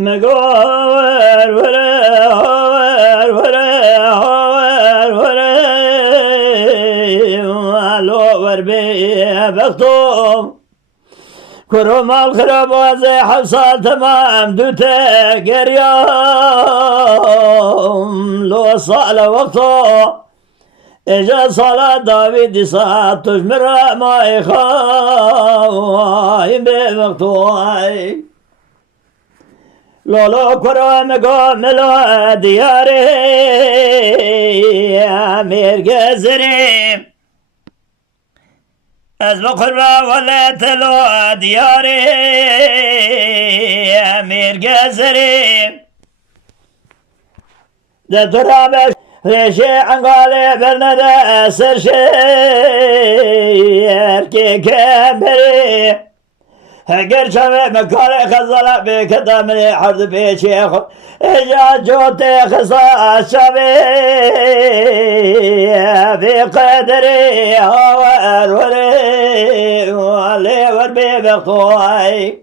مقاور وره هاور وره هاور وره مالو ور بی بختم کرم الخراب وزي حفصال تمام دوته قريام لو صال وقته اجا صلاة داوود ساعة تجمر ما يخاي بوقته لولو كرم قاملو دياري امير قزري از بقربا ولا تلو دياري امير قزري ده ترابش ريشي عنقالي برنده سرشي اركي كامري اگر شوه مکار خزاله بکتا منی حرد پیچی خود اجا جوتی خسا شوه بی قدری آور وری ولی ور بی بختوی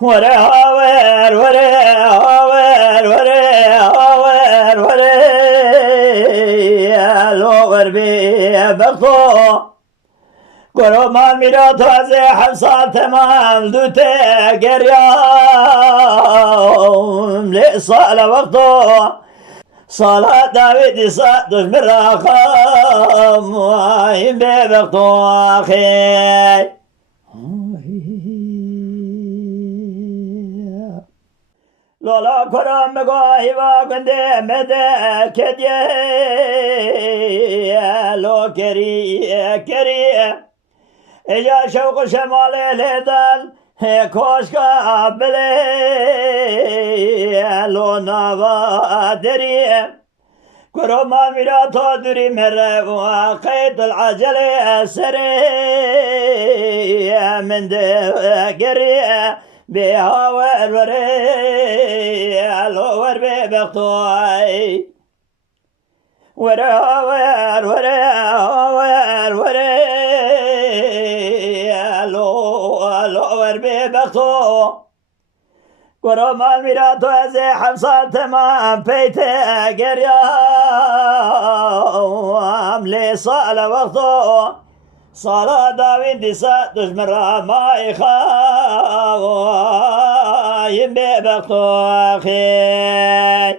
وری آور وری آور وری آور وری لو ور بی بختوی قرمان میرا تازه 7 سال تمام دوته گریام لی سال وقتو صلاة داوید سا دشمن راخم وایم به وقتو آخی لولا کرام مگاهی و گنده مده کدیه لو کریه اجا شوق شمال لیدن کوشکا بلی لو نوادری کرمان میرا تو دوری مره و قید العجل سری من ده گریه بی هاور وری لو ور بی بختوی وری هاور وری هاور وری ور بی بختو قرمان میرا تو از 7 سال تمام پیته گریام لی سال وقتو صلاة داوید سا دشمن را مای خواهیم بی بختو خیر